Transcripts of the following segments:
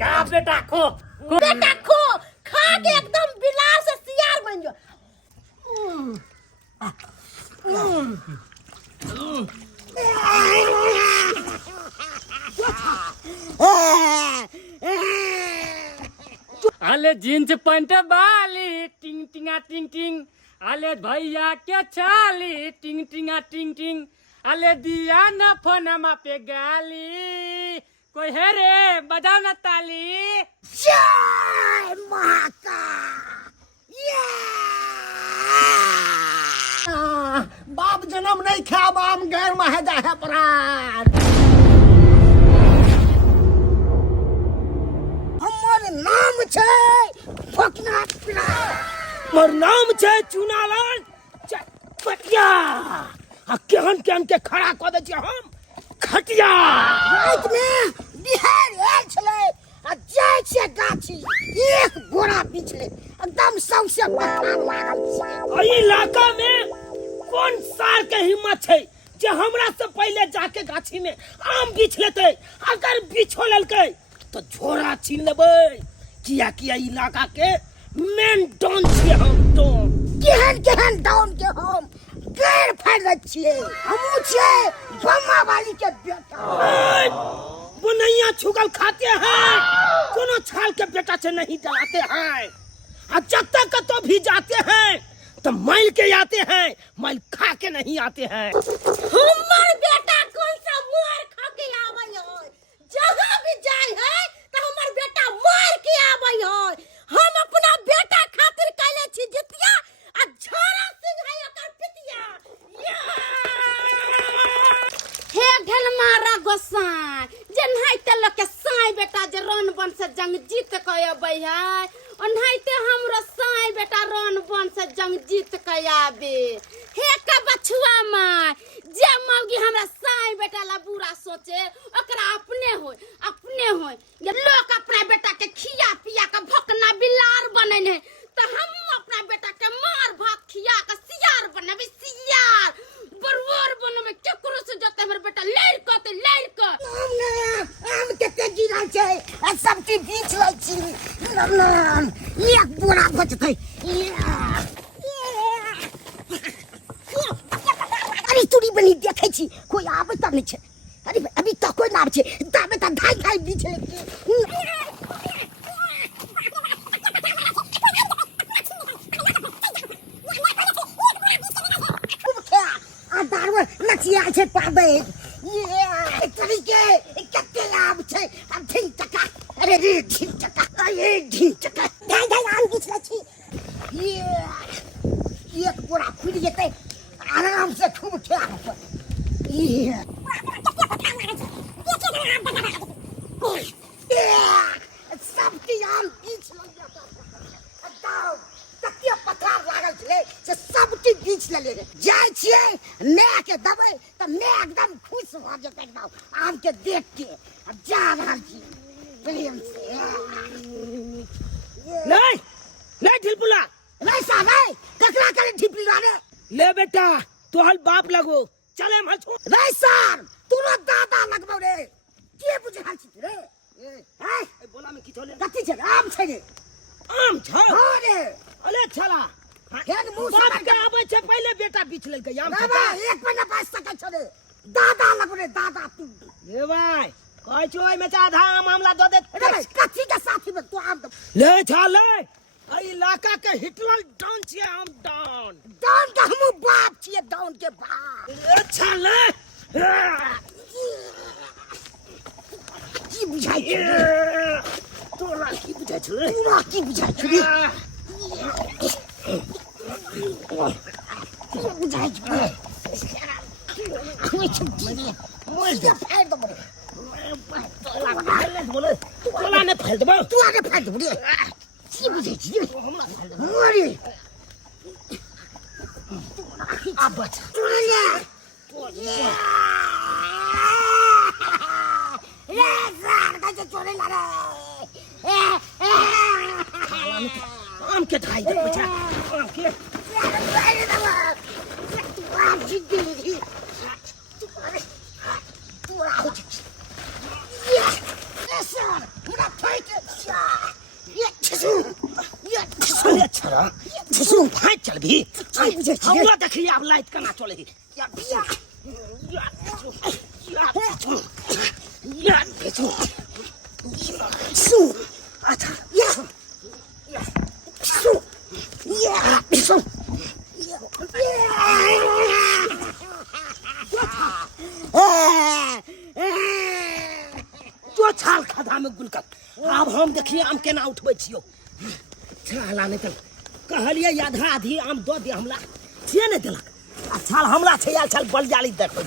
का बेटा खो खा के एकदम बिलार से सियार बन जो। आले जींस पैंट बाली टिंग टिंगा टिंग टिंग, आले भैया के छाली टिंग टिंगा टिंग टिंग, आले दिया न फोनमा पे गाली, कोई है रे बजाओ न ताली। जय माता बाप जन्म नहीं खा बाम गैर मह जाए प्राण। हमर नाम छे फकना पिना, मोर नाम छे चुनालाल चटपटिया, आ केहन केहन के खड़ा क दे छी हम खटिया। रात में बिहार आयल छले आ जाय छे गाछी एक गोरा बिछले एकदम सबसे पत्थर लागल छे। एहि इलाका में कौन सार के हिम्मत छे जे हमरा से पहले जाके गाछी में आम बिछ लेते, अगर बिछो ललके तो झोरा छीन लेबै, किया किया इलाका के मेन डॉन छे हम डॉन। केहन केहन डाउन के हम गैर फाड़ छिए, हमू छे बम्मा वाली के बेटा। बुनैया छुगल खाते हैं, कोनो छाल के बेटा से नहीं डराते हैं, और जब तक तो भी जाते हैं तो मैल के आते हैं, मैल खा के नहीं आते हैं। हमर बेटा कौन सा मार खा के आवे है, जहां भी जाए है तो हमर बेटा मार के आवे है। हम अपना बेटा खातिर कैले छी जितिया आ झोरा सिंह है ओकर पितिया। हे ढलमारा गोसाई जन्हाइते लोग के साई बेटा जे रन बन से जंग जीत के आबै है, ओन्हाइते हमरो साई बेटा रन बन से जंग जीत के आबे। हे का बछुआ माय जे मौगी हमरा साई बेटा ला बुरा सोचे ओकरा अपने होय ये लोग अपना बेटा के खिया पिया के भकना बिलार बनन है, तो हम अपना बेटा के मार भात खिया के सियार बनबे। सियार बरवर बनबे केकरो से जते हमर बेटा लड़ के हम केते गिरा छै आ सब के बीच लै छी एक बोरा बचतै। अरे तूरी बनी देखै छी कोई आबै त नहीं छै। अरे अभी तक कोई ना छै, ताबे त धाई बीच ले नचिया छे पाबे ये तरीके कते आब छे अब ठीक टका। अरे रे ठीक टका ये ठीक टका धाई आन बिछला छी ये एक पूरा खुल जेते आराम से खूब खा ये सबके आम बीच लग जाता दाव तकिया पत्थर लागल छले से सबके बीच ले जाय छिए ने के दबे त ने एकदम खुश हो जेते एकदम आम के देख के। अब जा रहल छी प्रेम से नहीं ढिलपुला नहीं साहब ककरा करे ढिलपुला रे ले बेटा तोहल बाप लगो चले हम छोड़। नहीं सर तोरा दादा लगबो रे के बुझाल छी रे हैं बोला में किछो ले कथि छै आम छै रे आम छ। हां रे अले छला हेन मुंह बाप सब के आबै छै पहले बेटा बिछ लेलकै आम बाबा खाता एक महीना पास सके छ रे दादा लगबो रे दादा तू ए भाई कहै छो ओइ में से आधा आम हमला दे दे। अरे भाई कथि के साथी में तू आम ले छले एहि इलाका के हिटलर डाउन छिए हम डाउन डाउन का हमू बाप छिए डाउन के बाप। अच्छा ले की बुझाई छै तोरा की बुझाई छै तोरा की बुझाई छै रे की बुझाई छै कोई छुट्टी नहीं मोल के फाड़ दो रे बोले तोला ने फाड़ देबो तू आगे फाड़ दो रे की बुझाई छै मोरे अब बच तोले ये सर का चोरे ला रे आम के ढाई दे बचा आम के जिंदगी पूरा हो जाए ये ऐसा पूरा फाइट ये छरा छसू फाइट चल भी हमरा देखिए अब लाइट कना चलेगी अच्छा जो छाल खदा में गुलकर अब हम देखिए आम केना उठबै छियो छाला नहीं तल कहलिए आधा आधी आम दो दे हमला छिए नहीं देलक आ छाल हमरा छै आल छाल बलजाली देखबै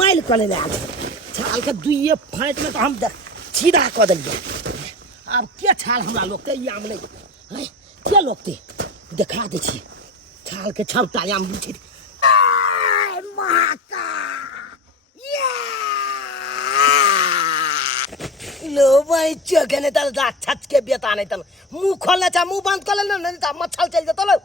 मैल कले ले आल छाल के दुइये फाइट में तो हम देख सीधा क देलिए अब के छाल हमरा लोकते ई आम नहीं के लोकते देखा दे छी छाल के छवटा आम बिछि माका लो भाई चगने तल छच के बेता नहीं तल मुंह खोलना चा मुंह बंद कर ले नहीं ता मच्छर चल जतो लो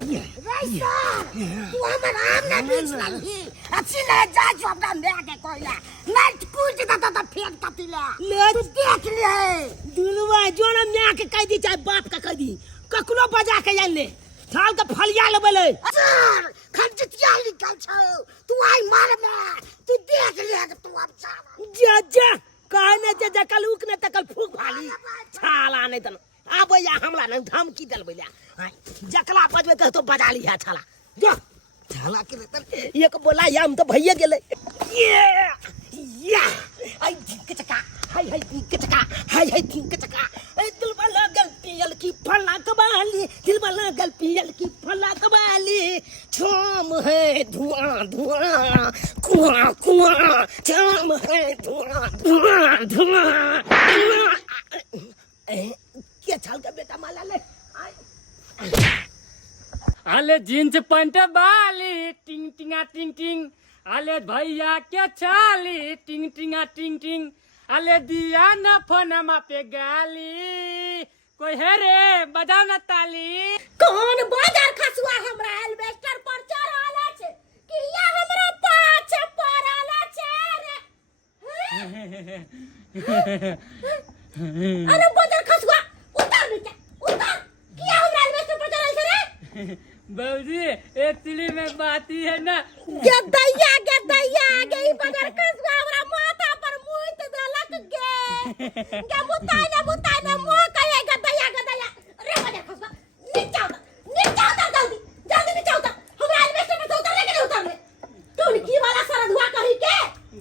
रईसा तू हमर आम ना बीच लगी अच्छी ले जा जो अपना ले के कोइला नहीं कूद देता तो फेंक कतिला ले तू देख ले दुलवा जो ना म्या के कह दी चाहे बाप का कह दी ककरो बजा के जान ले छाल के फलिया लेबे ले सर खंजतिया निकल छौ तू आई मार में तू देख ले तू अब जा जा कहने जे जकल उक ने तकल फूक भाली छाला नहीं तन अब या हमला नहीं धमकी दल बैला जकला बजबे त तो बजा ली है छाला जो छाला के तन एक बोला या हम तो भइए गेले या आई ठीक चका हाय हाय ठीक चका हाय हाय ठीक चका ए दिल वाला गल पियल की फला कबाली दिल वाला गल पियल की फला कबाली छाम है धुआं धुआं कुआं कुआं छाम है धुआं धुआं धुआं के छाल का बेटा माला ले आले जींस पैंट बाली टिंग टिंगा टिंग टिंग आले भैया के चाली टिंग टिंगा टिंग टिंग आले दिया न फोनमा पे गाली कोई है रे बजा न ताली कौन बाजार खसुआ हमरा एल्वेस्टर पर चढ़ाला छे कि या हमरा पाछे पड़ाला छे रे अरे बाजार खसुआ उतार नीचे उतार किया हमरा एल्वेस्टर पर चढ़ाल छे रे बाबूजी एक्चुअली में बात ही है ना गदैया गई बाजार खसुआ हमरा माथा पर मुइत देलक गे मुताई ना मुंह कहे गदैया अरे बाजार खसुआ नीचे उतर जल्दी नीचे उतर हमरा एल्वेस्टर पर उतर ले उतर ले तू की वाला सारा धुआ करी के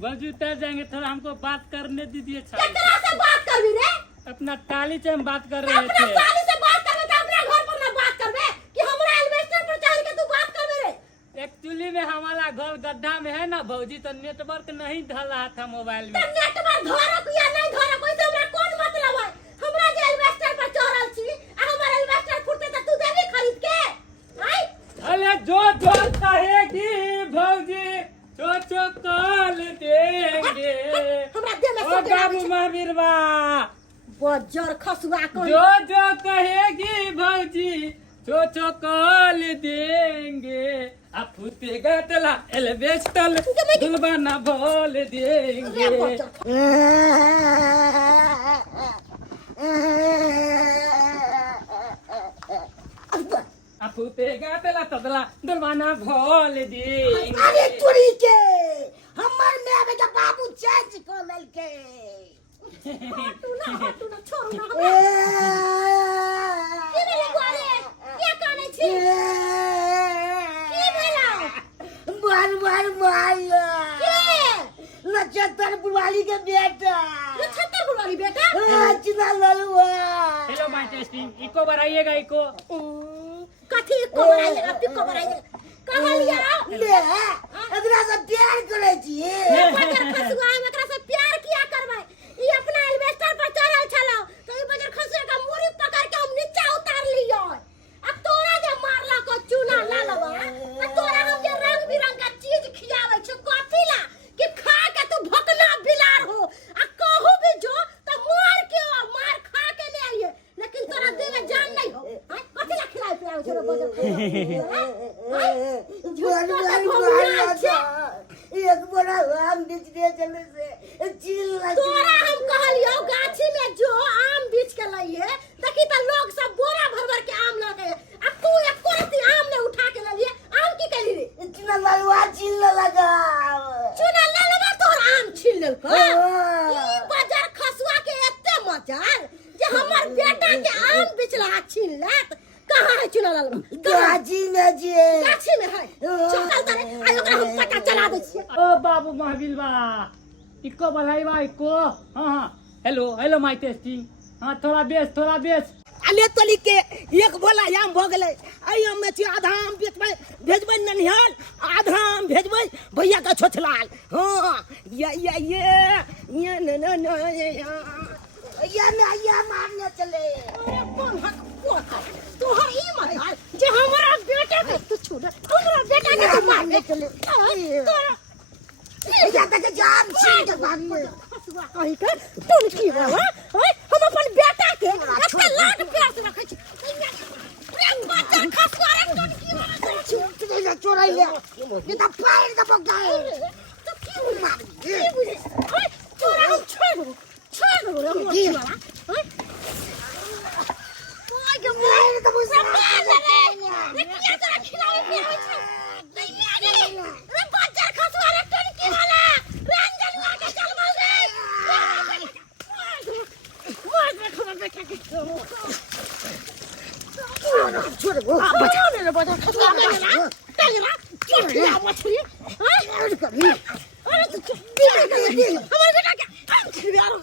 बाबूजी उतर जाएंगे थोड़ा हमको बात करने दीजिए केकरा से बात करबी रे अपना ताली से हम बात कर रहे अपना थे साली से बात करबे त अपने घर पर ना बात करबे कि हमरा एल्वेस्टर पर चढ़ के तू बात करबे रे एक्चुअली में हमारा घर गड्ढा में है ना भौजी तो नेटवर्क नहीं ढल रहा था मोबाइल में त नेटवर्क घरक या नहीं घरक कोई से हमरा कौन मतलब है हमरा जे एल्वेस्टर पर चढ़ल छी आ हमर एल्वेस्टर फुटते त तू देबी खरीद के आई अरे जो कहेगी भौजी जो कल देंगे हमरा दे में ओ बाबू महावीरवा बजर खसुआ को जो कहेगी भौजी जो कल देंगे आप फूटेगा तला एल्वेस्टर दुलबाना बोल देंगे आप फूटेगा तला तबला दुलबाना बोल देंगे अरे तुरी के हमर में आवे के बाबू चेंज को ललके हटू ना छोड़ ना की भेलै गोरे के काने छी की भेलै मार के नक्षत्र बुढ़वाली के बेटा नक्षत्र बुढ़वाली बेटा चिना ललुआ हेलो माय टेस्टिंग इको बढ़ाइएगा इको कथी इको बढ़ाइएगा पिको बढ़ाइएगा कहलिया ले एकरा से प्यार करे छी बजर खसुआ हम एकरा से प्यार किया करबै ई अपना एल्वेस्टर पर चढ़ल छलो तो ई बजर खसुआ का मुड़ी पकड़ के हम नीचे उतार लियो आ तोरा जे मारला को चूना ला लबा आ तोरा हम जे रंग बिरंग का चीज खियावे छ कथी ला कि खा के तू भकना बिलार हो आ कहू भी जो त मार के और मार खा के ले आइए लेकिन तोरा देह में जान नहीं हो कथी ला खिलाए पिलावे छ बजर खसुआ एक बोरा आम बेचने चले से चिल तोरा हम कहलियो गाछी में जो आम बीच के लइए देखी त लोग सब बोरा भर भर के आम लगे अब तू एको रती आम ने उठा के लिए आम की करी रे इतना लगवा चिल लगा चुना ले लेबा तोर आम छीन लेलको ई बाजार खसुआ के एते मजार जे हमर बेटा के आम बिचला छीन लेत कहां है चुना लाल गाजी में जी गाछी में है चल तारे आयो का हम पता चला दे छिए ओ बाबू महावीर बा इको बलाई बा इको हाँ हेलो हेलो माय टेस्टिंग हाँ थोड़ा बेस अले तली के एक बोला आम भ गेलै आई आम में आधा आम बेचबै भेजबै ननिहाल आधा आम भेजबै भैया का छोछलाल हाँ ये न या मारने चले अरे कौन हक तोहर ई मत जे हमरा बेटा के तू छोड़ हमरा बेटा के तू मारने चले तोरा या तक जान छीट भागने कहि के तू की बाबा ओए हम अपन बेटा के एते लाड प्यार से रखै छी प्रेम बच्चा खसुआ रे तू की बाबा चोराई ले ये तो फायर का पक्का है तू की मार की बुझे ओए तोरा हम छोड़ रे मोची वाला ओए ओए के मार तो मुझे मार रे ये क्या तोरा खिलावे पियावे छै नहीं मार रे बच्चा खसुआ रे तू की वाला रंजन ला के चल बोल रे मार रे खबर देख के छोड़ वो बचा ले बचा खसुआ ले ना तेरा क्या किया मछली हां अरे तू हमारे बेटा के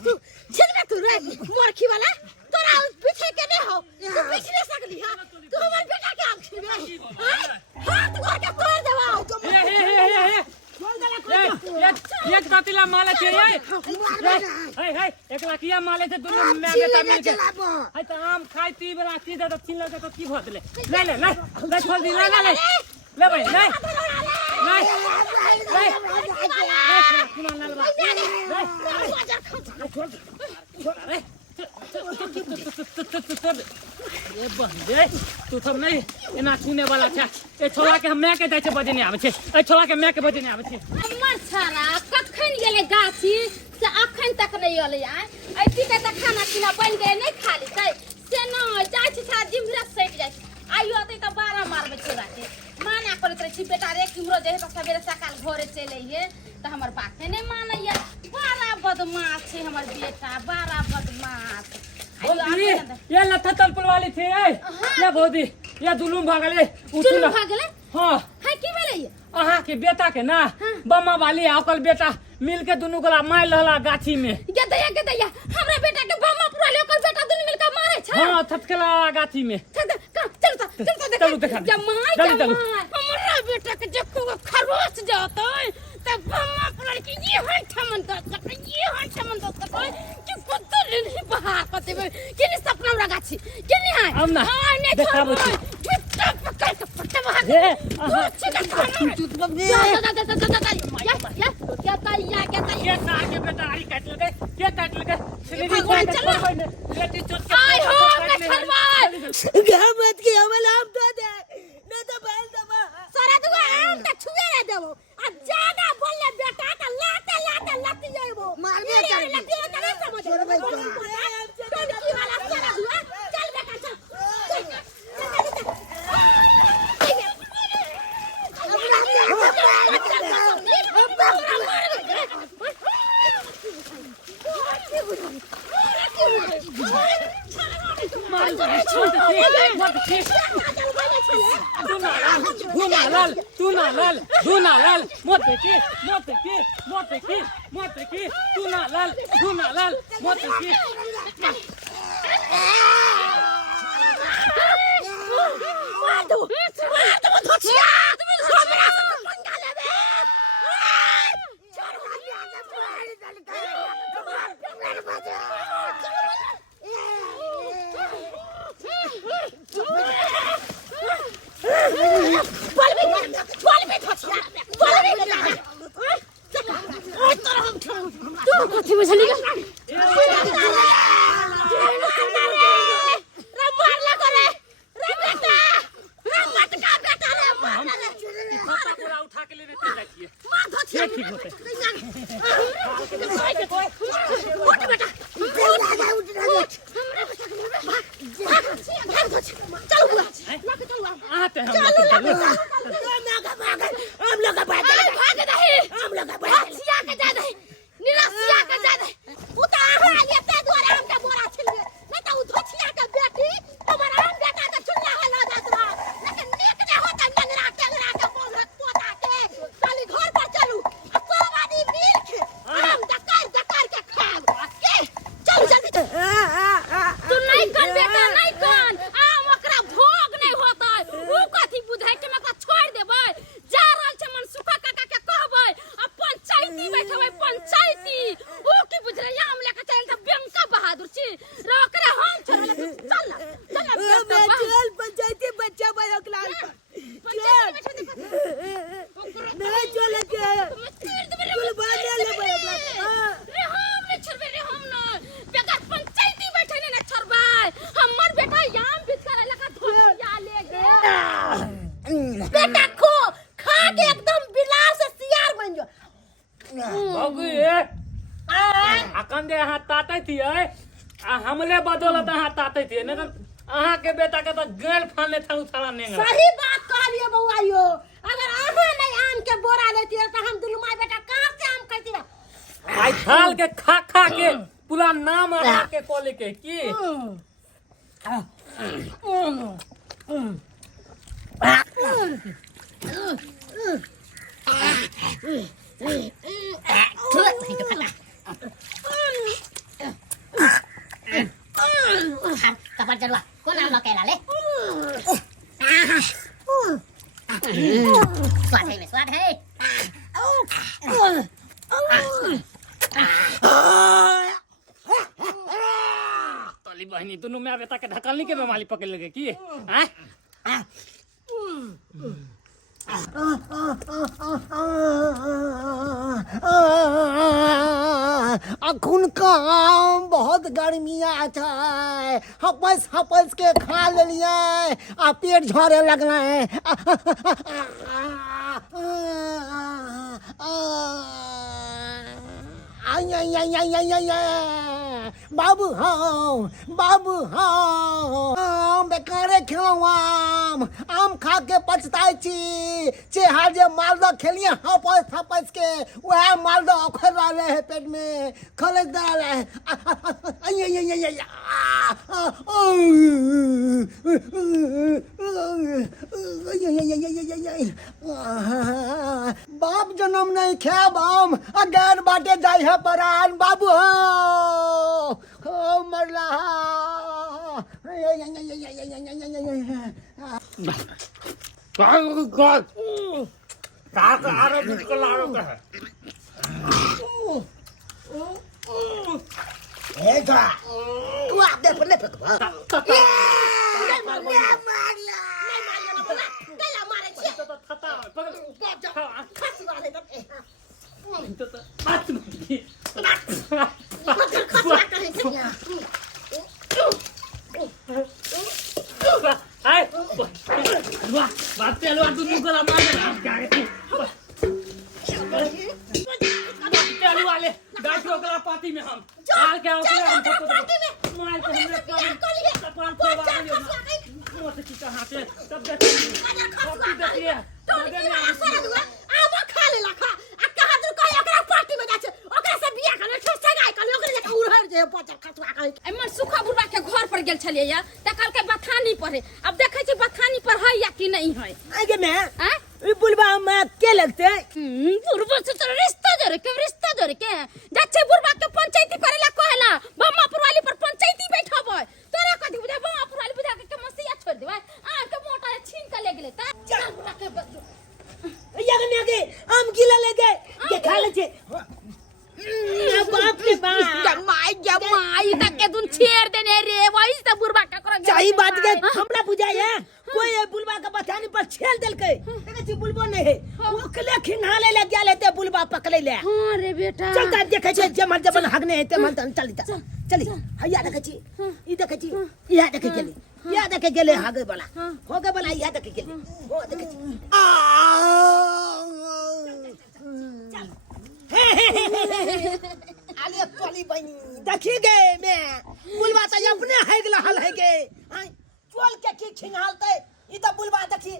तू छिलवे तू रे मोरखी वाला तोरा पीछे के नहीं हो तू पीछे नहीं सकली हां तू हमारे बेटा के आम छिलवे हां तू के तोड़ देवा एक दातिला माले के ये एक लाखिया माले से दोनों में बेटा मिल के है तो आम खाई पी वाला की दे तो छीन ले तो की भत ले छोड़ दी ले भाई ले ये बंदे तू सब नहीं एना छूने वाला छै ए छोला के मैं के दै छै बजे नहीं आवे छै ए छोला के मैं के बजे नहीं आवे छै हमर छारा कखन गेले गाछी से अखन तक नहीं अलै आय ऐती के त खाना पीना बन गए नहीं खा ली से न जाय छै छा जिमरा सैट जाय आइयो त 12 मारबे छोरा के माना करत रहे छी बेटा रे किमरो जे त सवेरे सकाल घरे चले ये त हमर बाते नहीं मानैया बड़ा बदमाश छै हमर बेटा बड़ा बदमाश ये लथा तलपल वाली थी ये बोदी ये दुलुम भागले चुलू भागले हां है की भेलै अहा के बेटा के ना बम्मा वाली ओकर बेटा मिल के दुनु गोला मार लहला गाछी में गदया हमरा बेटा के बम्मा पुरा ले ओकर बेटा दुनु मिल के मारे छै हां थथकला गाछी में चल देखा जमाई हमरा बेटा के जक्को खरोच जातो त बम्मा पुरा के ये है ठमन द कि कुत्ते नहीं बाहर कते के नि सपना हमरा गाछी के नि है हम ना देखाबो छी पकड़ के पट्टा बाहर हे ये सार के बेटा आई काट लगे भगवान चल आई हो मछलवार गहमत की अमल आप तो दे न तो बैल दबा सारा तू आम त छुए रे देबो अब ज्यादा बोलले बेटा त लाते लती जाइबो मारने लती नहीं समझ छोड़ भाई की वाला सारा हुआ चल बेटा चल तू ना लाल मत देखी तू ना लाल मत देखी मार दो धोचिया हमरा से पंगा लेबे चार वाली आगे फाड़ दल के मेरे बजा बोल भी धोचिया तू कथि में चली गई उठा के ले लेते जाइए मार धोतिया ठीक होते उठ बेटा उठ भाग धोतिया चलो बुआ लेके चलो आते हम चलो हम लोग का भाग भाग दही हम लोग का सिया के जा दही निरासिया के जा दही उता आ लेते द्वारा हम के बोरा छिल नहीं तो धोतिया के बेटी तुम्हारा हम बेटा के चुन्ना है ना जात रहा लेकिन नेक ने होता नंगरा के बोल पोता के खाली घर पर चलू अब सब आदमी मिल के हम डकार के खाब के चल जल्दी तू नहीं कन बेटा नहीं कन आम ओकरा भोग नहीं होता ऊ कथी बुझाइ के मकरा छोड़ देबै जा रहल छै मन सुखा काका के कहबै आ पंचायती बैठबै पंचायती ऊ की बुझले आम लेके चल त बैंका बहादुर छी रे ओकरा हम छोड़ चल मैं चल पंचायती बच्चा भाई अकलाल नहीं चले के चल बाने ले भाई अकलाल रे हम नहीं छोड़बै रे हम न बेकार पंचायती बैठे ने छोड़बै हमर बेटा याम बीच कर लगा धोया ले गे बेटा खो खा के एकदम बिलार से सियार बन जो बाबू ए अखन दे हाथ तातै थिए आ हमले बदौलत हाथ तातै थिए ने अहाँ के बेटा के तो गल फाने था उछाला नेंगा सही बात कहलिए बउआ यो अगर अहाँ नहीं आम के बोरा लेती तो हम दुनू माय बेटा कहां से आम खैती आई थाल के खा खा के पूरा नाम अहाँ के कोले के की कपड़ चलवा कौन नाम लकेला ले स्वाद है तली बहनी दोनों मैं बेटा के ढकलनी के बेमारी पकड़ लगे की हैं अखुन काम बहुत गर्मिया छै हपस हपस के खा लेलिए आ पेट झरे लगले बाबू हाँ बेकारे खेलौं आम खा के पछताई छी चेहा जे मालदह खेलिए हपस हपस के वह मालदह अखर रहे है पेट में खलक डाल बाप जन्म नहीं खेब हम अगैर बाटे जाई है परान बाबू हो मरला तू आप दे पर ले बात पे लो तू गला मार चलो वाले बैठ गला पार्टी में हम हाल क्या हो गया हम फोटो मार के हमने कपाल फोड़ा दिया मोसे की कहां पे तब देखिए बगल में आवा खा ले लखा आ कहा दूर कह एकरा पार्टी में जाछे ओकरा से बियाह कर ठोसे गाय कर ओकरा जे उड़हर जे पचर खसवा कर एमन सुखा बुढ़वा के घर पर गेल छलिए या त कल के बथानी पर है अब देखे छी बथानी पर है या कि नहीं है आगे मैं हैं ये बुलबा में क्या लगते बुढ़वा से तो रिश्ता जोरे के जाछे बुढ़वा के पंचायती करेला कहला बम्मापुर वाली पर पंचायती बैठबै तोरा कथि बुझा बम्मापुर वाली बुझा के मसिया छोड़ देबै आ के मोटा छीन के ले गेले त चल बुढ़वा के आगे आम गिला ले गए के खा ले छे बाप रे बाप जमाई तक के तुम छेड़ देने रे वही से बुढ़वा का कर सही बात के हमरा बुझाया कोई बुलबा का बथानी पर छेल देलकै देखे छी बुलबो नहीं है ओकले खिनाले ले गेल हेते बुलबा पकड़े ले हां रे बेटा चल त देखे छी जमल जमल हगने हेते मन चली चली हैया देखे छी ई देखे छी या देखे गेली या देखे गेले हागे वाला होगे वाला या देखे गेली हो देखे छी आले तोली बनी देखी गे मैं बुलवा त अपने हैगला हल है गे चोल के की खिंगालते ई त बुलवा देखी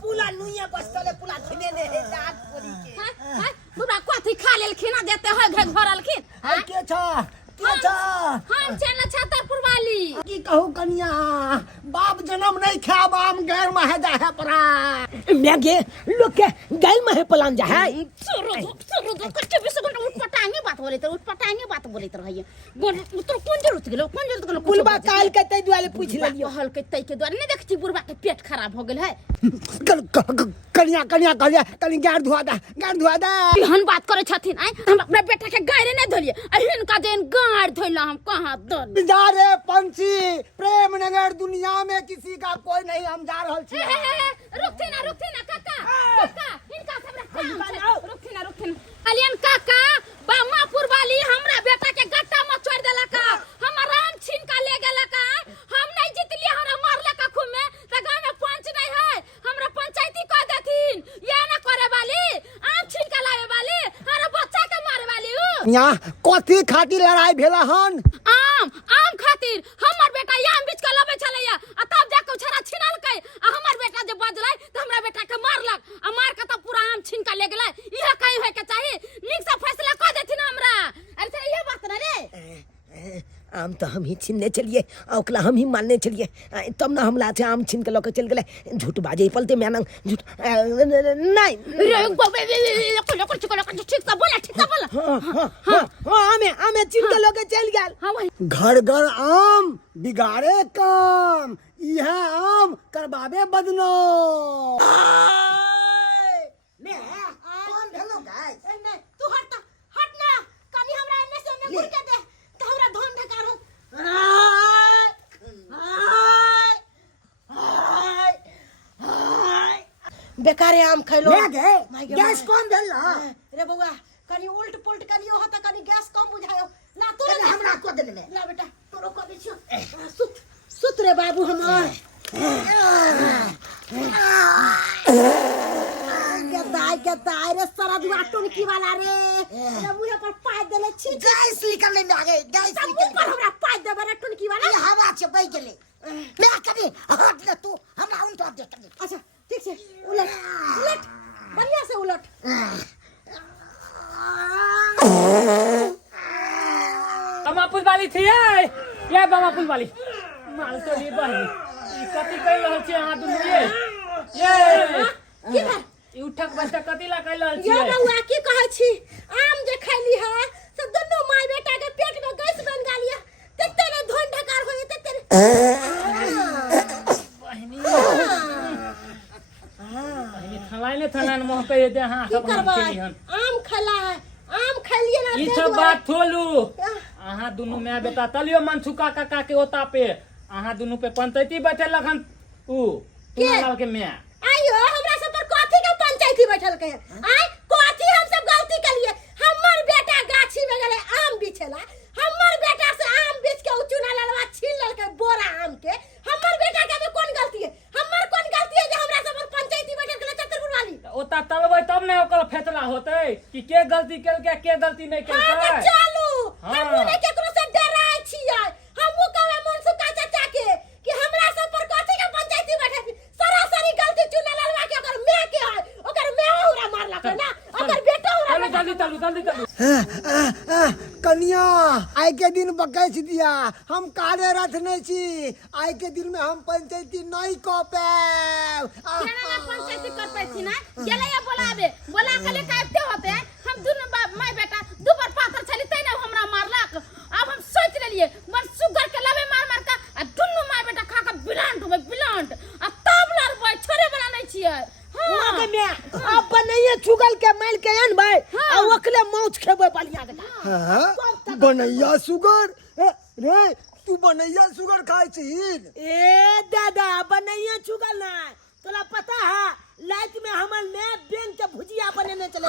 पूला नुइया बसतले पूला खिने ने है दांत पोरी के पूरा कथी खा लेलखिन आ देते है घर भरलखिन के छ हम चल छतरपुर वाली की कहू कनिया बाप जन्म नहीं खाब आम गैर में जा है परा मैं गे लोग के गैर में पलान जा है सुरु कच्चे बिस गुंड उठपटांगे बात बोले तो रहिए तो कौन जरूरत गेलो बुलवा काल के तै दुआले पूछ लेलियो कहल के तै के द्वारा नहीं देखती बुढ़वा के पेट खराब हो गेल है कनिया कहलिया कनी गाड़ धुआ दा हन बात करे छथिन आय हम अपना बेटा के गाड़े नहीं धोलिए अहिन का देन गाड़ धोइला हम कहां दन बिजारे पंछी प्रेम नगर दुनिया में किसी का कोई नहीं हम जा रहल छी रुकथिन ना काका इनका हमरा रुकथिन अलियन काका बामापुर वाली हमरा बेटा के गट्टा में छोड़ देला का हमर आम छीन का ले गेला का हम नहीं जीतलिए हमरा मारला का खूब में त गांव में पंच नहीं है हमरा पंचायती कह देथिन ये ना करे वाली आम छीन का लावे वाली हमरा बच्चा के मारे वाली यहाँ कथी खातिर लड़ाई भेला हन आम खातिर हमर बेटा आम बीच के लबे छलैया आ तब जाके छरा छिनलकै आ हमर बेटा जे बजलै त हमरा बेटा के मारलक आ मार के त पूरा आम छीन के ले गेलै इहे कहि होय के चाही नीक से फैसला क देथिन हमरा अरे से ये बात न रे आम तो हम ही छीनने चलिए ओकला हम ही मानने चलिए तब ना हमला से आम छीन के लोग चल गए झूठ बाजे पलते मैं झूठ नहीं ठीक से बोला आमे छीन के लोग चल गए घर घर आम बिगाड़े काम यह आम करबाबे बदनो मैं कौन भेलो गाइस तू हट ना कभी हमरा एने से ओने घुर के दे त हमरा धन ढकार हो बेकारे आम खैलो गैस कौन भेल रे बउआ कनी उल्ट पुल्ट करियो हो त कनी गैस कम बुझायो ना तो हमरा को दे ले ना बेटा तोरो को दै छियो सुत रे बाबू हमर के दाई रे सारा दुआ टुनकी वाला रे मुहे पर पाय देले छी गैस निकलने में आ गए गैस निकल पर हमरा पाय देबे रे टुनकी वाला ये हवा से बह गेले मैं कभी हट ले तू हमरा उन तो दे अच्छा ठीक से उलट बढ़िया से उलट बामापुर वाली थी ये बामापुर वाली माल तो ये बहनी कथी कह रहल छी अहाँ दुनू ये की भर ई उठक बैठक कथी ला कह रहल छी ये बउआ की कहै छी आम जे खैली है से दुनू माय बेटा के पेट में गैस बन गेलिए तते ने धन ढकार होई तते बहनी खलाइले थनान मोह कह दे हां की करबै आम खला है आम खैलिए ना ई सब बात छोलू अहाँ दुनू माय बेटा तलियो मनसुका काका के ओता पे अहाँ दुनू पे पंचायती बैठेलक हन लाल के मैं आइयो हमरा सब पर कथी के पंचायती बैठल के आय कथी हम सब गलती कलिए हमर बेटा गाछी में गेले आम बिछेला हमर बेटा से आम बिछ के चुना ललवा छीन ललके बोरा आम के हमर बेटा के में कौन गलती है हमर कौन गलती है जे हमरा सब पर पंचायती बैठल के छतरपुर वाली ओता तलबै तब ने ओकर फैसला होतै कि के गलती केलकै के गलती नहीं केलकै चलू हम ने केकरो से डराय छियै हमहु कहबै मनसुका चाचा के कि हमरा सब पर कथी के पंचायती बैठल सरासरी गलती चुना ललवा के ओकर मैं के है ओकर मैं हमरा मारला के ना ओकर बेटा हमरा जल्दी चलू कन्या आइ के दिन बकैस दिया हम काले रथ नहीं छी आइ के दिन में हम पंचायती नहीं क पाएब केना पंचायती कर पैथि ना गेले या बोला के काटते होते हम दुनु बाप माय बेटा दू बार पाथर छली तै ना हमरा मारलक अब हम सोच लेलिए मन सुगर के लबे मार का आ दुनु माय बेटा खा के बिलांट आ तब लड़बै छोरे बना नहीं छियै हां के मैं अब बनैया चुगल के माइल के आन भाई आ ओकले मौत खेबै बलिया के हां बनैया सुगर रे तू बनैया सुगर खाइ छी ए दादा बनैया चुगल ना तोला पता है लाइट में हमर ने बैंक के भुजिया बनेने चले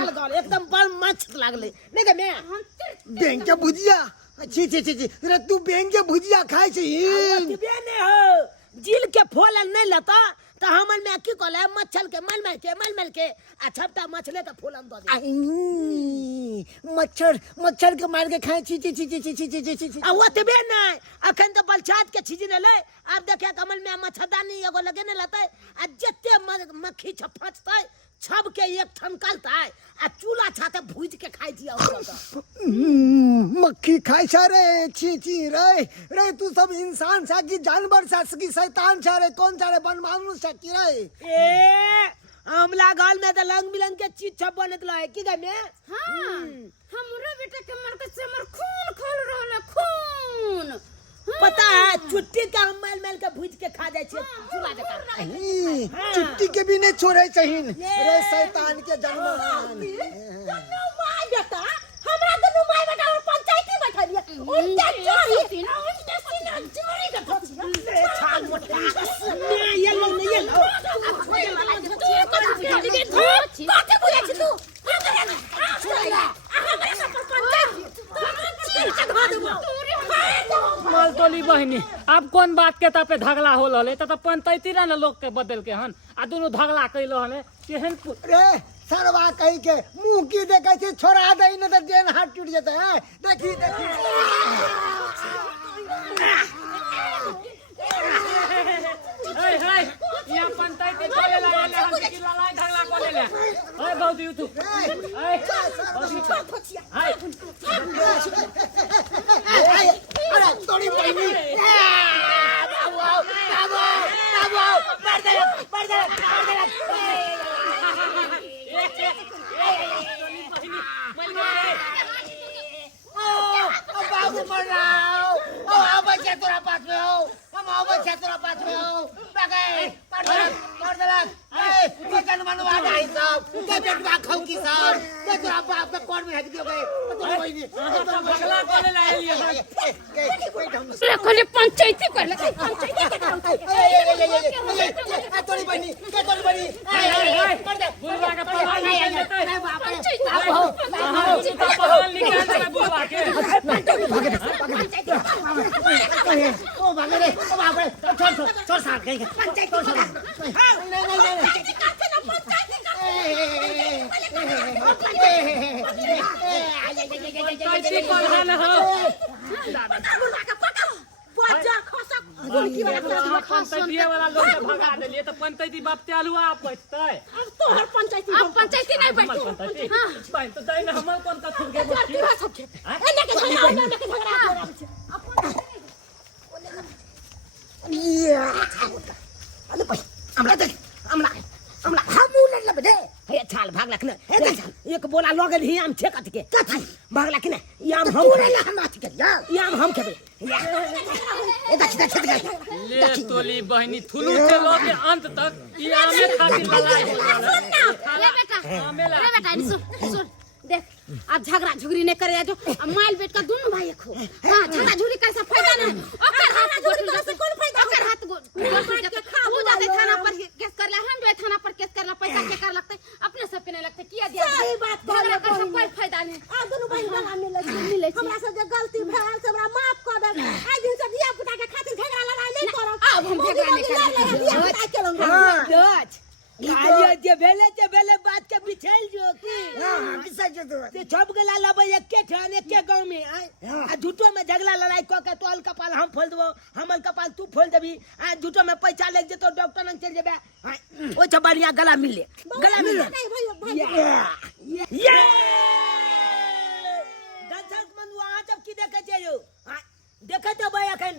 कल गल एकदम बड़ मस्त लागले नहीं के मैं बैंक के भुजिया छी रे तू बैंक के भुजिया खाइ छी बेने हो जिल के फोल नहीं लेता तो हमन में की कोले मच्छल के मल के आ छपटा मछले तो फोलन दो दे मच्छर के मार के खाए छी छी छी छी छी छी छी छी छी आ वो तबे नहीं अखन तो बलछात के छिजने ले अब देखे कमल में मच्छरदानी एगो लगे ने लते आ जत्ते मक्खी छफचतै छब के एक ठनकलता है आ चूल्हा छाते भूज के खाई दिया मक्खी खाई छा रे छी छी रे तू सब इंसान सा की जानवर सा की शैतान छा रे कौन छा रे बनमानुष सा की रे ए हमला गाल में तो रंग बिरंग के चीज छप बनत है की गमे हाँ हमरो बेटा के मर के हमर खून खोल रहल खून पता है चुट्टी का मल के भूज के खा जाए छे चूल्हा जका चुट्टी के भी नहीं छोड़े चाहिए रे शैतान के जन्म दुनू माय बेटा हमरा दुनू माय बेटा और पंचायती बैठलिए उल्टे चोरी के ठोकिया ले छाल मोटा मैं ये लो काटे बोले छी तू हमरा सब पंचायती चीर के धो देबो मलतोली बहिनी अब कौन बात के तापे झगड़ा हो रहले त पंचायती ना लोग के बदल के हन आ दोनों झगड़ा कैलो हने केहन रे सरवा कही के मुंह की देखे छी छोड़ा दे न तो देन हाथ टूट जाता है देखी हे यहाँ पंचायती चले लागले हम की लड़ाई झगड़ा करे ले ओए बौदी तू ए बौदी अरे तोड़ी बहिनी बाबू मर रहा हो आओ बच्चे तोरा पास में हो हम आओ बच्चे तोरा पास में हो बगै कर दलक ए बचन मनवा दाई सब के बेटवा खाऊ की सब के तोरा बाप के कोन में हट दियो गए तोरी बहिनी झगड़ा करे लागलिए रे कोले पंचायती कर ले पंचायती के काम तोरी बहिनी कर दे बुलवा के पढ़ा निकाल देते पंचायती पढ़ा निकाल देते बुलवा के ओ भागे रे ओ बाप रे छोड़ साथ गई पंचायत तो पंचायती पढ़ा न हो पंचायती वाला लोग के भगा देलिए तो पंचायती बाप चालू आप बैठते अब तोहर पंचायती अब पंचायती नहीं बैठी पंचायती भाई तो दाई न हमर कौन का खुद के बैठी एने के झगड़ा हो रहा है अरे भाई हमरा देख हमरा हम उलट लब दे हे छाल भागलक न हे देख एक बोला लगल ही आम छेकत के कथि भागलक न ई आम हम पूरा हम अथि कर या ई आम हम खेबे ए देख ले तोली बहनी थुलू के लोग के अंत तक ई आमे खातिर लड़ाई हो रहा ले बेटा इनी सुन देख अब झगड़ा झुगरी नहीं करे जो माइल बेट का दोनों भाई खो हां झगड़ा झुगरी करे से फायदा नहीं ओकर हाथ झुगरी से कोन फायदा ओकर हाथ गोड़ के खाओ जाते थाना पर केस कर ले हम जो थाना पर केस करला पैसा के कर लगते अपने सब पे नहीं लगते किया दिया सही बात झगड़ा कर से कोई फायदा नहीं आ दोनों भाई गला मिले हमरा सब जे गलती भेल से हमरा माफ कर दे आज दिन से दिया पुता के खातिर झगड़ा लड़ाई नहीं करब अब हम झगड़ा नहीं कर दिया पुता के लंग दोच खालियो जे भेले बात के बिछैल जो की हां किसा जो ते छप गला लबे एके ठान एके गांव में आ झूठो में झगड़ा लड़ाई क के तोल कपाल हम खोल देबो हमर कपाल तू खोल देबी आ झूठो में पैसा ले जेतो डॉक्टर न चल जेबे ओ छ बढ़िया गला मिल नहीं भाई ये दर्शक बंधु आ जब की देखे छै यो देखे तो भाई अखन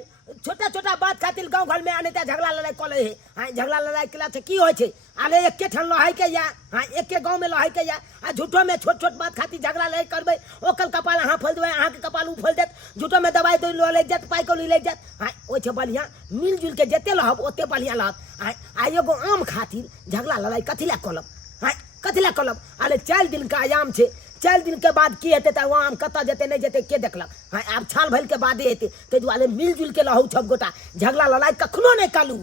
छोटा बात खातिर गांव घर में आने त झगड़ा लड़ाई कले है हां झगड़ा लड़ाई केला से की होय छै आले एके ठन लहाई के या हां एके गांव में लहाई के या आ झूठो में छोट बात खातिर झगड़ा लड़ाई करबे ओकल कपाल हां खोल देबे अहां के कपाल उ खोल देत झूठो में दवाई तो ले जात पाई को ले जात हां ओ छ बढ़िया मिलजुल के जते लहब ओते बढ़िया लहत आ एगो आम खातिर झगड़ा लड़ाई कथिला कलब हां कथिला कलब आले 4 दिन का आयाम छे 4 दिन के बाद की हेते त आम कत जते नहीं जते के देखलक हां आब छाल भइल के बादे हेते ते दुआरे मिलजुल के लहू छब गोटा झगड़ा लड़ाई कखनो नहीं कालू